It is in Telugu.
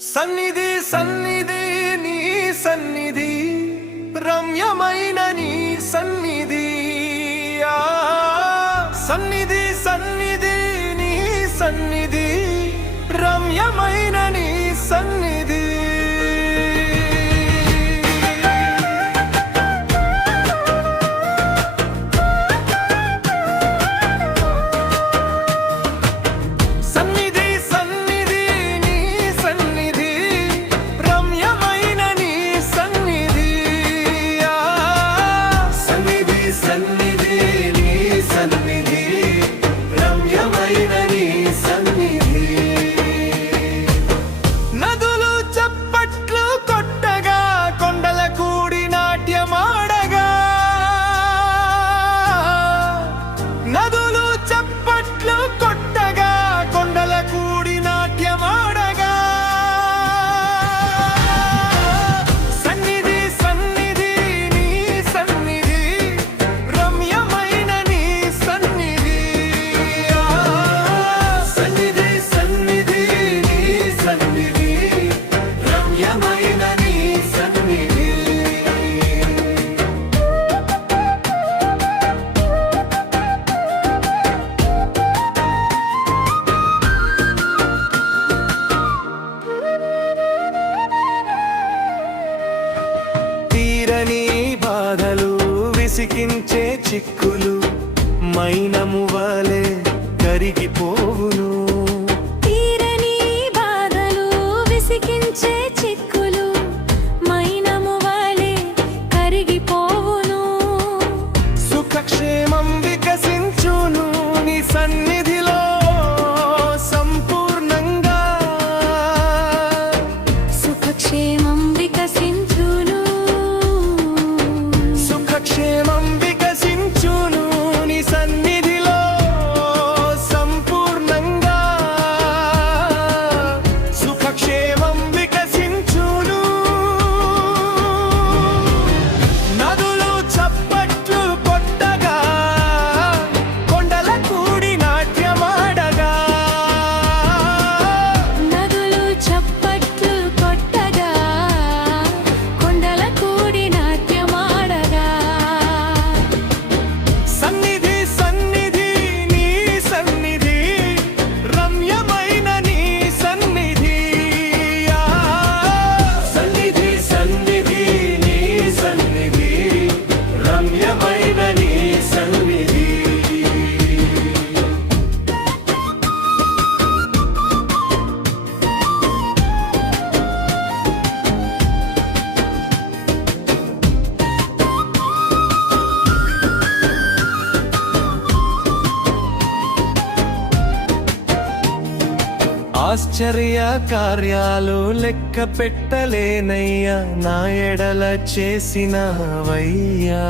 సన్నిధి సన్నిధి నీ సన్నిధి రమ్యమైన నీ సన్నిధి సన్నిధి సన్నిధి నీ సన్నిధి రమ్యమైన నీ సన్నిధి విసికించే చిక్కులు మైనము వలె కరిగిపోవును. తీరని బాధలు విసికించే చిక్కులు మైనము వలె కరిగిపోవును. సుఖక్షేమం వికసించును నీ సన్నిధిలో సంపూర్ణంగా. సుఖక్షేమం వికసించును క్షేమం వికసించును నీ సన్నిధిలో సంపూర్ణంగా. సుఖక్షేమం వికసించును. నదులు చప్పట్లు కొట్టగా కొండల కూడి నాట్యమాడగా. నదులు చప్పట్లు కొట్టగా కొండల కూడి నాట్యమాడగా. ఆశ్చర్య కార్యాలు లెక్క పెట్టలేనయ్యా నా ఎడల చేసినవయ్యా.